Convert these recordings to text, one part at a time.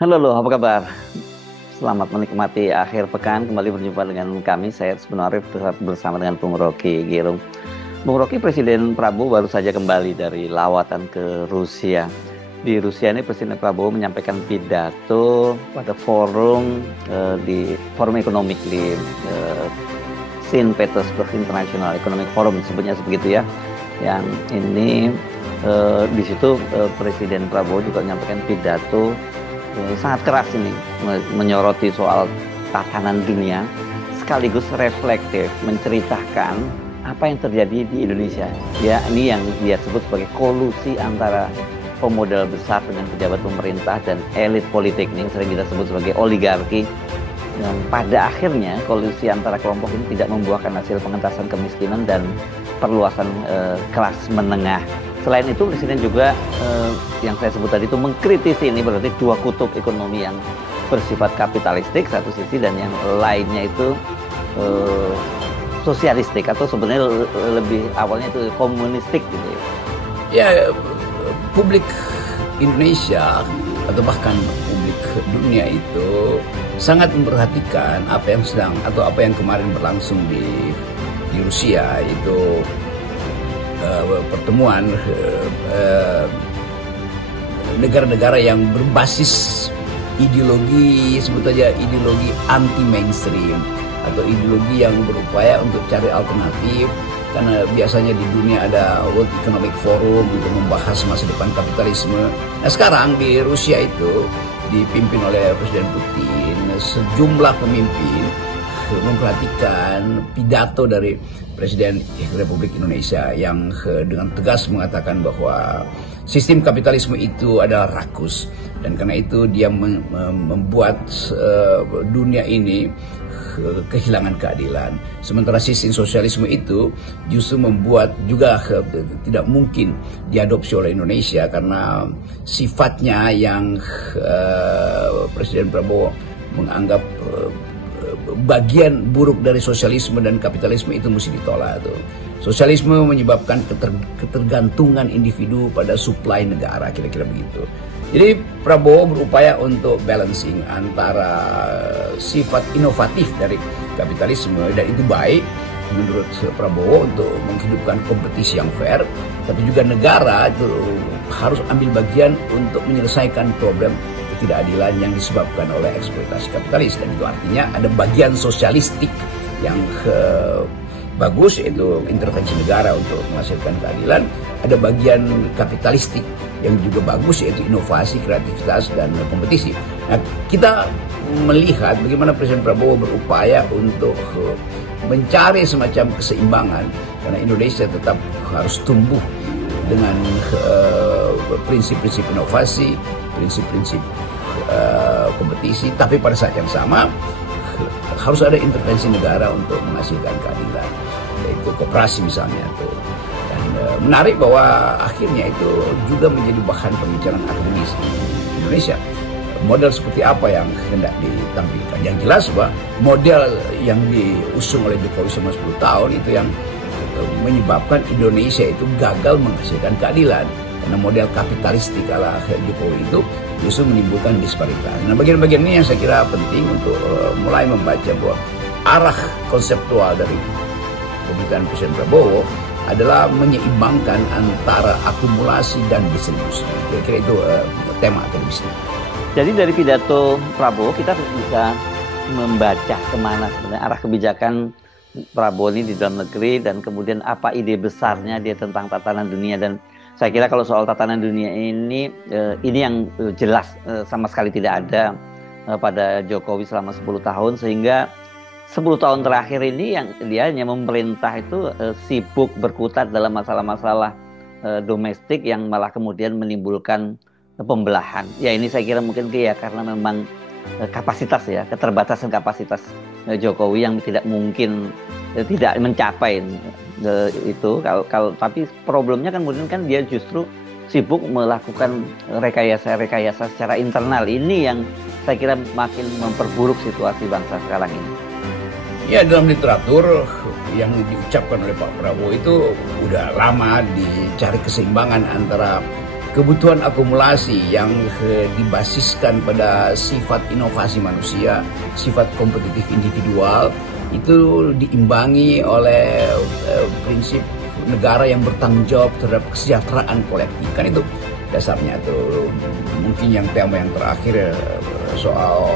Halo, apa kabar? Selamat menikmati akhir pekan. Kembali berjumpa dengan kami, saya Sebenarnya Arif bersama dengan Bung Rocky Gerung. Bung Rocky, Presiden Prabowo baru saja kembali dari lawatan ke Rusia. Di Rusia ini Presiden Prabowo menyampaikan pidato pada di forum ekonomik di Saint Petersburg International Economic Forum, sebutnya begitu ya. Yang ini di situ Presiden Prabowo juga menyampaikan pidato sangat keras ini, menyoroti soal tatanan dunia, sekaligus reflektif menceritakan apa yang terjadi di Indonesia. Ya, ini yang dia sebut sebagai kolusi antara pemodal besar dengan pejabat pemerintah dan elit politik, ini sering kita sebut sebagai oligarki, yang pada akhirnya kolusi antara kelompok ini tidak membuahkan hasil pengentasan kemiskinan dan perluasan kelas menengah. Selain itu, Presiden juga yang saya sebut tadi itu mengkritisi, ini berarti dua kutub ekonomi yang bersifat kapitalistik satu sisi, dan yang lainnya itu sosialistik, atau sebenarnya lebih awalnya itu komunistik gitu ya. Ya, publik Indonesia atau bahkan publik dunia itu sangat memperhatikan apa yang sedang atau apa yang kemarin berlangsung di Rusia, itu pertemuan negara-negara yang berbasis ideologi, sebut saja ideologi anti mainstream atau ideologi yang berupaya untuk cari alternatif, karena biasanya di dunia ada World Economic Forum untuk membahas masa depan kapitalisme. Nah, sekarang di Rusia itu dipimpin oleh Presiden Putin, sejumlah pemimpin memperhatikan pidato dari Presiden Republik Indonesia yang dengan tegas mengatakan bahwa sistem kapitalisme itu adalah rakus, dan karena itu dia membuat dunia ini kehilangan keadilan. Sementara sistem sosialisme itu justru membuat juga tidak mungkin diadopsi oleh Indonesia, karena sifatnya yang Presiden Prabowo menganggap bagian buruk dari sosialisme dan kapitalisme itu mesti ditolak tuh. Sosialisme menyebabkan ketergantungan individu pada suplai negara, kira-kira begitu. Jadi Prabowo berupaya untuk balancing antara sifat inovatif dari kapitalisme, dan itu baik menurut Prabowo untuk menghidupkan kompetisi yang fair, tapi juga negara itu harus ambil bagian untuk menyelesaikan problem ketidakadilan yang disebabkan oleh eksploitasi kapitalis. Dan itu artinya ada bagian sosialistik yang bagus, yaitu intervensi negara untuk menghasilkan keadilan. Ada bagian kapitalistik yang juga bagus, yaitu inovasi, kreativitas, dan kompetisi. Nah, kita melihat bagaimana Presiden Prabowo berupaya untuk mencari semacam keseimbangan, karena Indonesia tetap harus tumbuh dengan prinsip-prinsip inovasi, prinsip-prinsip kompetisi, tapi pada saat yang sama harus ada intervensi negara untuk menghasilkan keadilan, yaitu koperasi misalnya tuh. Dan menarik bahwa akhirnya itu juga menjadi bahan pembicaraan akademis di Indonesia. Model seperti apa yang hendak ditampilkan? Yang jelas bahwa model yang diusung oleh Jokowi selama 10 tahun itu yang menyebabkan Indonesia itu gagal menghasilkan keadilan, karena model kapitalistik ala Jokowi itu justru menimbulkan disparitas. Nah, bagian-bagian ini yang saya kira penting untuk mulai membaca bahwa arah konseptual dari pemerintahan Presiden Prabowo adalah menyeimbangkan antara akumulasi dan distribusi. Kira-kira itu tema akademisnya. Jadi dari pidato Prabowo kita bisa membaca kemana sebenarnya arah kebijakan Prabowo ini di dalam negeri, dan kemudian apa ide besarnya dia tentang tatanan dunia. Dan saya kira kalau soal tatanan dunia ini yang jelas sama sekali tidak ada pada Jokowi selama 10 tahun, sehingga 10 tahun terakhir ini yang dia hanya memerintah itu sibuk berkutat dalam masalah-masalah domestik yang malah kemudian menimbulkan pembelahan. Ya, ini saya kira mungkin karena memang kapasitas ya, keterbatasan kapasitas Jokowi yang tidak mungkin tidak mencapai itu. Tapi problemnya kan kemudian kan dia justru sibuk melakukan rekayasa-rekayasa secara internal. Ini yang saya kira makin memperburuk situasi bangsa sekarang ini. Ya, dalam literatur yang diucapkan oleh Pak Prabowo itu udah lama dicari keseimbangan antara kebutuhan akumulasi yang dibasiskan pada sifat inovasi manusia, sifat kompetitif individual, itu diimbangi oleh prinsip negara yang bertanggung jawab terhadap kesejahteraan kolektif. Kan itu dasarnya tuh. Mungkin yang tema yang terakhir soal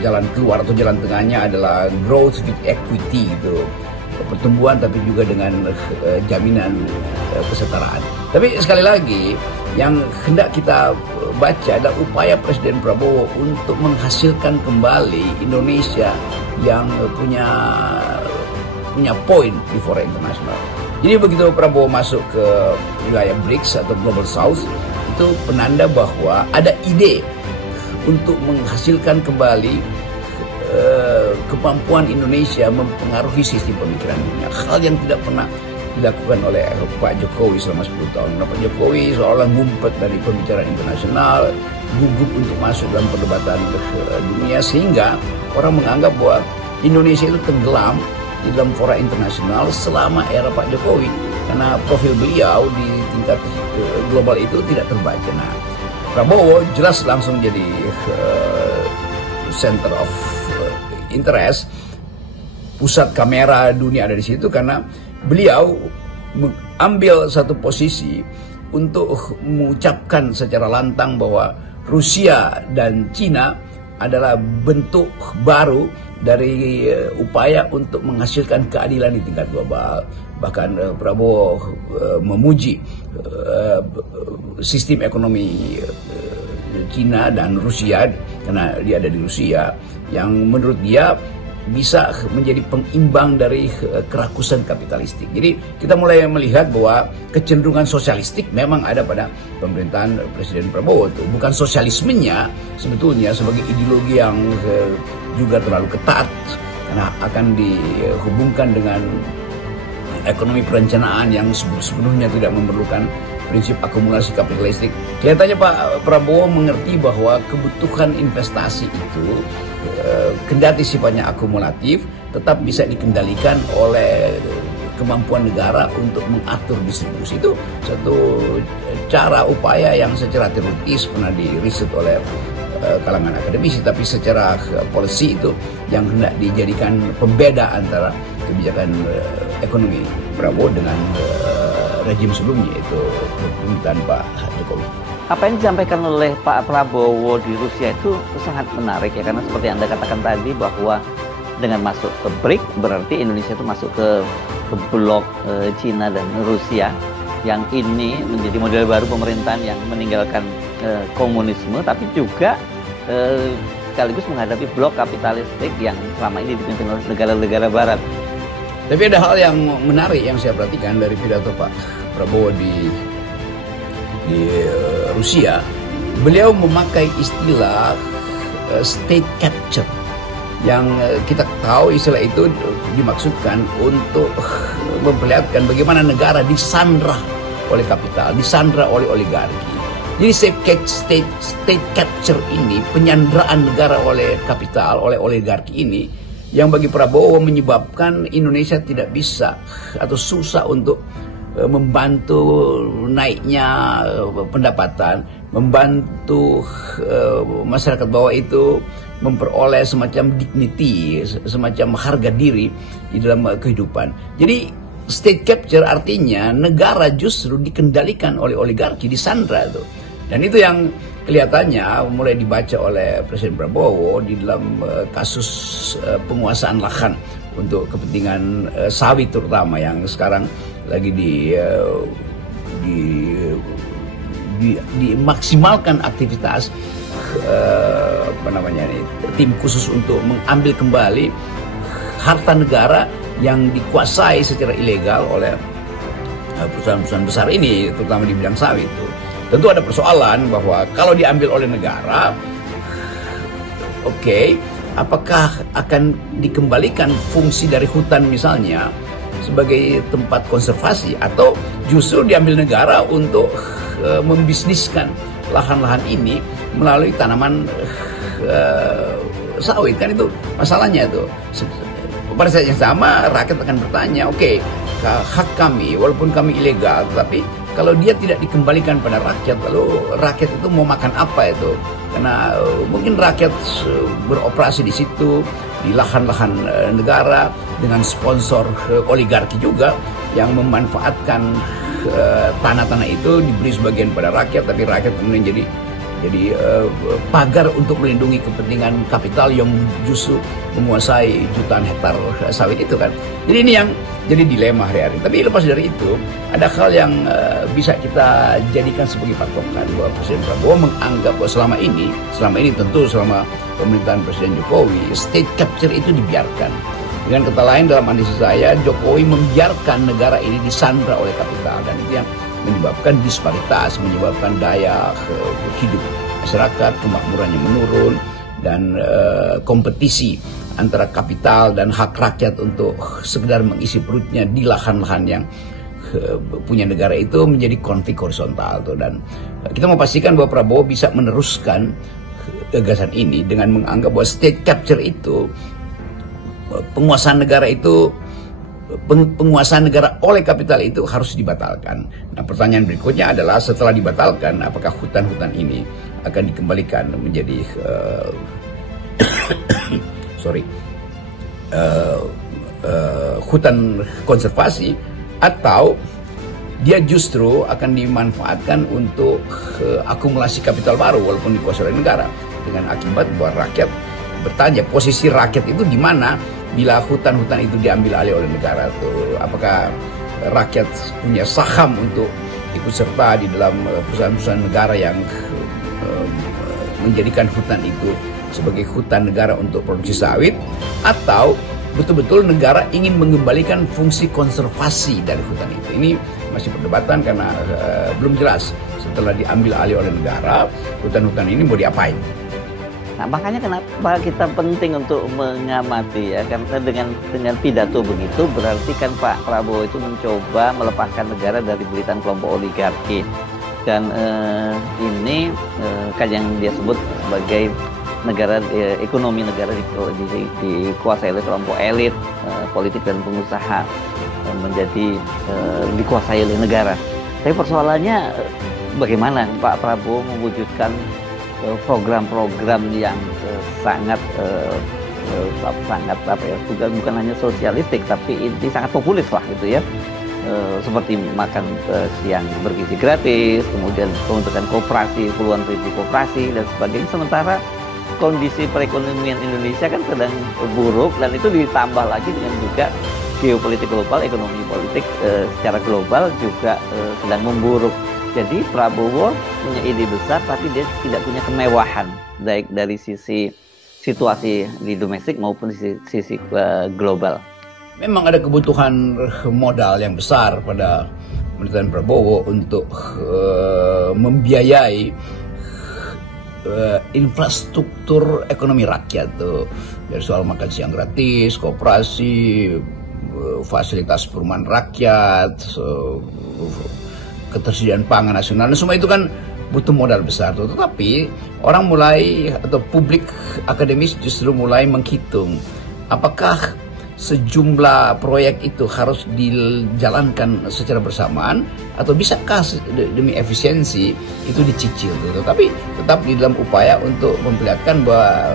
jalan keluar atau jalan tengahnya adalah growth with equity gitu. Pertumbuhan tapi juga dengan jaminan kesetaraan. Tapi sekali lagi yang hendak kita baca adalah upaya Presiden Prabowo untuk menghasilkan kembali Indonesia yang punya poin di fora internasional. Jadi begitu Prabowo masuk ke wilayah BRICS atau Global South, itu penanda bahwa ada ide untuk menghasilkan kembali kemampuan Indonesia mempengaruhi sistem pemikiran dunia. Hal yang tidak pernah dilakukan oleh Pak Jokowi selama 10 tahun. Pak Jokowi seolah ngumpet dari pembicaraan internasional, gugup untuk masuk dalam perdebatan dunia, sehingga orang menganggap bahwa Indonesia itu tenggelam di dalam fora internasional selama era Pak Jokowi, karena profil beliau di tingkat global itu tidak terbaca. Nah, Prabowo jelas langsung jadi center of interest, pusat kamera dunia ada di situ, karena beliau mengambil satu posisi untuk mengucapkan secara lantang bahwa Rusia dan Cina adalah bentuk baru dari upaya untuk menghasilkan keadilan di tingkat global. Bahkan Prabowo memuji sistem ekonomi Cina dan Rusia, karena dia ada di Rusia, yang menurut dia bisa menjadi pengimbang dari kerakusan kapitalistik. Jadi kita mulai melihat bahwa kecenderungan sosialistik memang ada pada pemerintahan Presiden Prabowo. Itu bukan sosialismenya sebetulnya sebagai ideologi yang juga terlalu ketat, karena akan dihubungkan dengan ekonomi perencanaan yang sepenuhnya tidak memerlukan prinsip akumulasi kapitalistik. Kelihatannya Pak Prabowo mengerti bahwa kebutuhan investasi itu kendati sifatnya akumulatif, tetap bisa dikendalikan oleh kemampuan negara untuk mengatur distribusi. Itu satu cara upaya yang secara teoritis pernah diriset oleh kalangan akademisi, tapi secara policy itu yang hendak dijadikan pembeda antara kebijakan ekonomi Prabowo dengan rejim sebelumnya, itu pemerintahan Pak Jokowi. Apa yang disampaikan oleh Pak Prabowo di Rusia itu sangat menarik ya, karena seperti Anda katakan tadi bahwa dengan masuk ke BRIC berarti Indonesia itu masuk ke blok Cina dan Rusia, yang ini menjadi model baru pemerintahan yang meninggalkan komunisme, tapi juga sekaligus menghadapi blok kapitalistik yang selama ini dipimpin oleh negara-negara barat. Tapi ada hal yang menarik yang saya perhatikan dari pidato Pak Prabowo di Rusia. Beliau memakai istilah state capture, yang kita tahu istilah itu dimaksudkan untuk memperlihatkan bagaimana negara disandra oleh kapital, disandra oleh oligarki. Jadi state capture ini, penyanderaan negara oleh kapital, oleh oligarki ini, yang bagi Prabowo menyebabkan Indonesia tidak bisa atau susah untuk membantu naiknya pendapatan, membantu masyarakat bawah itu memperoleh semacam dignity, semacam harga diri di dalam kehidupan. Jadi state capture artinya negara justru dikendalikan oleh oligarki, disandra itu. Dan itu yang kelihatannya mulai dibaca oleh Presiden Prabowo di dalam kasus penguasaan lahan untuk kepentingan sawit terutama, yang sekarang lagi dimaksimalkan aktivitas tim khusus untuk mengambil kembali harta negara yang dikuasai secara ilegal oleh perusahaan-perusahaan besar ini, terutama di bidang sawit. Tentu ada persoalan bahwa kalau diambil oleh negara, apakah akan dikembalikan fungsi dari hutan misalnya sebagai tempat konservasi, atau justru diambil negara untuk membisniskan lahan-lahan ini melalui tanaman sawit. Kan itu masalahnya tuh. Pada saat yang sama rakyat akan bertanya, hak kami walaupun kami ilegal, tapi kalau dia tidak dikembalikan pada rakyat, lalu rakyat itu mau makan apa itu? Karena mungkin rakyat beroperasi di situ, di lahan-lahan negara dengan sponsor oligarki juga yang memanfaatkan tanah-tanah itu diberi sebagian pada rakyat, tapi rakyat kemudian jadi pagar untuk melindungi kepentingan kapital yang justru menguasai jutaan hektar sawit itu kan. Jadi ini yang jadi dilema hari-hari. Tapi lepas dari itu, ada hal yang bisa kita jadikan sebagai patokan bahwa Presiden Prabowo menganggap bahwa selama ini tentu selama pemerintahan Presiden Jokowi, state capture itu dibiarkan. Dengan kata lain, dalam analisis saya, Jokowi membiarkan negara ini disandra oleh kapital, dan itu yang menyebabkan disparitas, menyebabkan daya hidup masyarakat, kemakmurannya menurun, dan kompetisi antara kapital dan hak rakyat untuk sekedar mengisi perutnya di lahan-lahan yang punya negara itu menjadi konflik horizontal tuh. Dan kita mau pastikan bahwa Prabowo bisa meneruskan gagasan ini dengan menganggap bahwa state capture itu, penguasaan negara oleh kapital itu harus dibatalkan. Nah, pertanyaan berikutnya adalah setelah dibatalkan, apakah hutan-hutan ini akan dikembalikan menjadi hutan konservasi, atau dia justru akan dimanfaatkan untuk akumulasi kapital baru walaupun dikuasai oleh negara, dengan akibat bahwa rakyat bertanya posisi rakyat itu di mana bila hutan-hutan itu diambil alih oleh negara tuh. Apakah rakyat punya saham untuk ikut serta di dalam perusahaan-perusahaan negara yang menjadikan hutan itu sebagai hutan negara untuk produksi sawit, atau betul-betul negara ingin mengembalikan fungsi konservasi dari hutan itu? Ini masih perdebatan karena belum jelas setelah diambil alih oleh negara, hutan-hutan ini mau diapain. Nah, makanya kenapa kita penting untuk mengamati ya, karena dengan pidato begitu berarti kan Pak Prabowo itu mencoba melepaskan negara dari belitan kelompok oligarki, dan ini kan yang dia sebut sebagai negara, ekonomi negara dikuasai oleh kelompok elit politik dan pengusaha, menjadi dikuasai oleh negara. Tapi persoalannya bagaimana Pak Prabowo mewujudkan program-program yang sangat apa ya, bukan hanya sosialistik tapi ini sangat populis lah gitu ya, seperti makan siang bergizi gratis, kemudian pembentukan koperasi, puluhan ribu koperasi dan sebagainya. Sementara kondisi perekonomian Indonesia kan sedang buruk, dan itu ditambah lagi dengan juga geopolitik global, ekonomi politik secara global juga sedang memburuk. Jadi Prabowo punya ide besar, tapi dia tidak punya kemewahan, baik dari sisi situasi di domestik maupun sisi global. Memang ada kebutuhan modal yang besar pada pemerintahan Prabowo untuk membiayai infrastruktur ekonomi rakyat tuh, dari soal makan siang gratis, koperasi, fasilitas perumahan rakyat, ketersediaan pangan nasional, dan semua itu kan butuh modal besar tuh. Tetapi orang mulai, atau publik akademis justru mulai menghitung apakah sejumlah proyek itu harus dijalankan secara bersamaan, atau bisakah demi efisiensi itu dicicil gitu. Tapi tetap di dalam upaya untuk memperlihatkan bahwa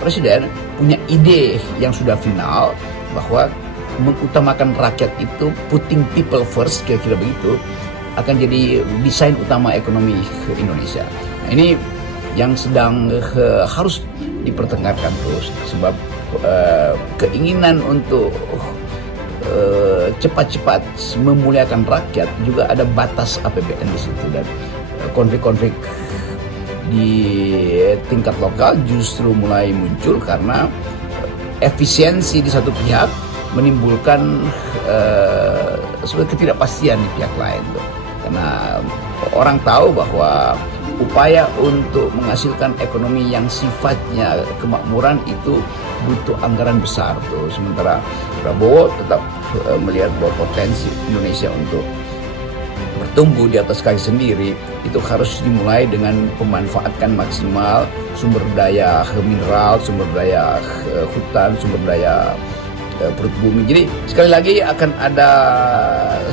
Presiden punya ide yang sudah final, bahwa mengutamakan rakyat itu, putting people first, kira-kira begitu, akan jadi desain utama ekonomi Indonesia. Nah, ini yang sedang harus dipertengkarkan terus, sebab keinginan untuk cepat-cepat memuliakan rakyat juga ada batas APBN di situ, dan konflik-konflik di tingkat lokal justru mulai muncul karena efisiensi di satu pihak menimbulkan sebuah ketidakpastian di pihak lain tuh. Karena orang tahu bahwa upaya untuk menghasilkan ekonomi yang sifatnya kemakmuran itu butuh anggaran besar tuh. Sementara Prabowo tetap melihat bahwa potensi Indonesia untuk bertumbuh di atas kaki sendiri itu harus dimulai dengan memanfaatkan maksimal sumber daya mineral, sumber daya hutan, sumber daya perut bumi. Jadi sekali lagi akan ada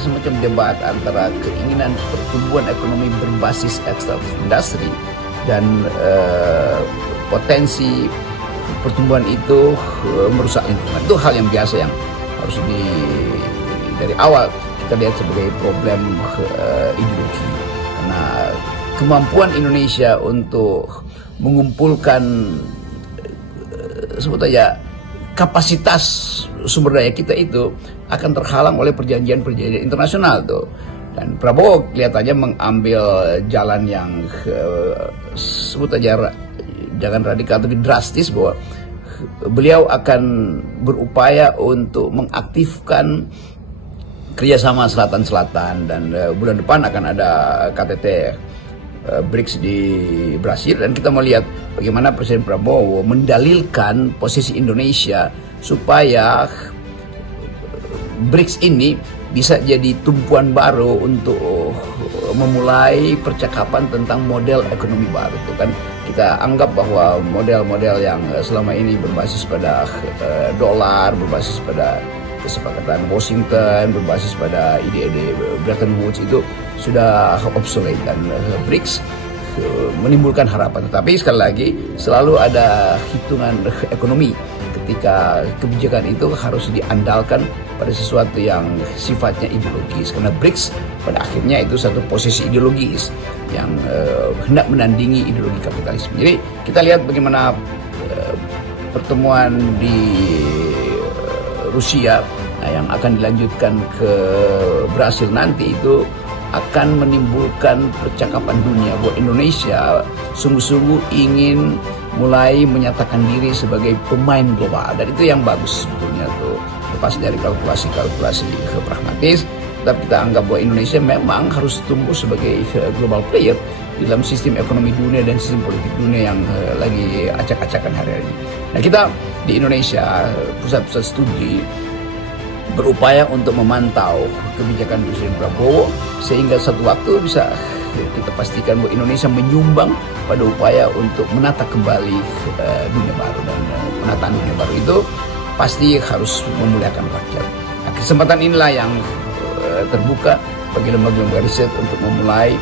semacam debat antara keinginan pertumbuhan ekonomi berbasis ekstrak industri dan potensi pertumbuhan itu merusak lingkungan. Itu hal yang biasa yang harus dari awal kita lihat sebagai problem ideologi. Karena kemampuan Indonesia untuk mengumpulkan sebut aja kapasitas sumber daya kita itu akan terhalang oleh perjanjian-perjanjian internasional tuh. Dan Prabowo kelihatannya mengambil jalan yang sebut aja jangan radikal tapi drastis, bahwa beliau akan berupaya untuk mengaktifkan kerjasama selatan-selatan, dan bulan depan akan ada KTT BRICS di Brasil, dan kita melihat bagaimana Presiden Prabowo mendalilkan posisi Indonesia supaya BRICS ini bisa jadi tumpuan baru untuk memulai percakapan tentang model ekonomi baru. Itu kan kita anggap bahwa model-model yang selama ini berbasis pada dolar, berbasis pada kesepakatan Washington, berbasis pada ide-ide Bretton Woods itu sudah obsolete, dan BRICS menimbulkan harapan. Tetapi sekali lagi selalu ada hitungan ekonomi ketika kebijakan itu harus diandalkan pada sesuatu yang sifatnya ideologis, karena BRICS pada akhirnya itu satu posisi ideologis yang hendak menandingi ideologi kapitalisme. Jadi kita lihat bagaimana pertemuan di Rusia yang akan dilanjutkan ke Brasil nanti itu akan menimbulkan percakapan dunia bahwa Indonesia sungguh-sungguh ingin mulai menyatakan diri sebagai pemain global, dan itu yang bagus sebetulnya tuh, lepas dari kalkulasi pragmatis. Tapi kita anggap bahwa Indonesia memang harus tumbuh sebagai global player dalam sistem ekonomi dunia dan sistem politik dunia yang lagi acak-acakan hari ini. Nah, kita di Indonesia, pusat-pusat studi berupaya untuk memantau kebijakan Presiden Prabowo sehingga satu waktu bisa kita pastikan bahwa Indonesia menyumbang pada upaya untuk menata kembali dunia baru, dan penataan dunia baru itu pasti harus memuliakan rakyat. Nah, kesempatan inilah yang terbuka bagi lembaga-lembaga riset untuk memulai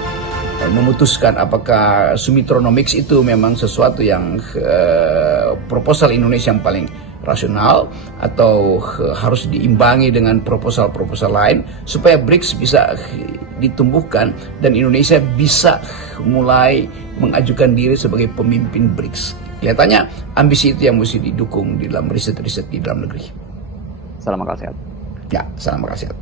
memutuskan apakah Sumitronomics itu memang sesuatu yang proposal Indonesia yang paling rasional, atau harus diimbangi dengan proposal-proposal lain supaya BRICS bisa ditumbuhkan dan Indonesia bisa mulai mengajukan diri sebagai pemimpin BRICS. Kelihatannya ambisi itu yang mesti didukung di dalam riset-riset di dalam negeri. Salam akal sehat. Ya, salam akal sehat.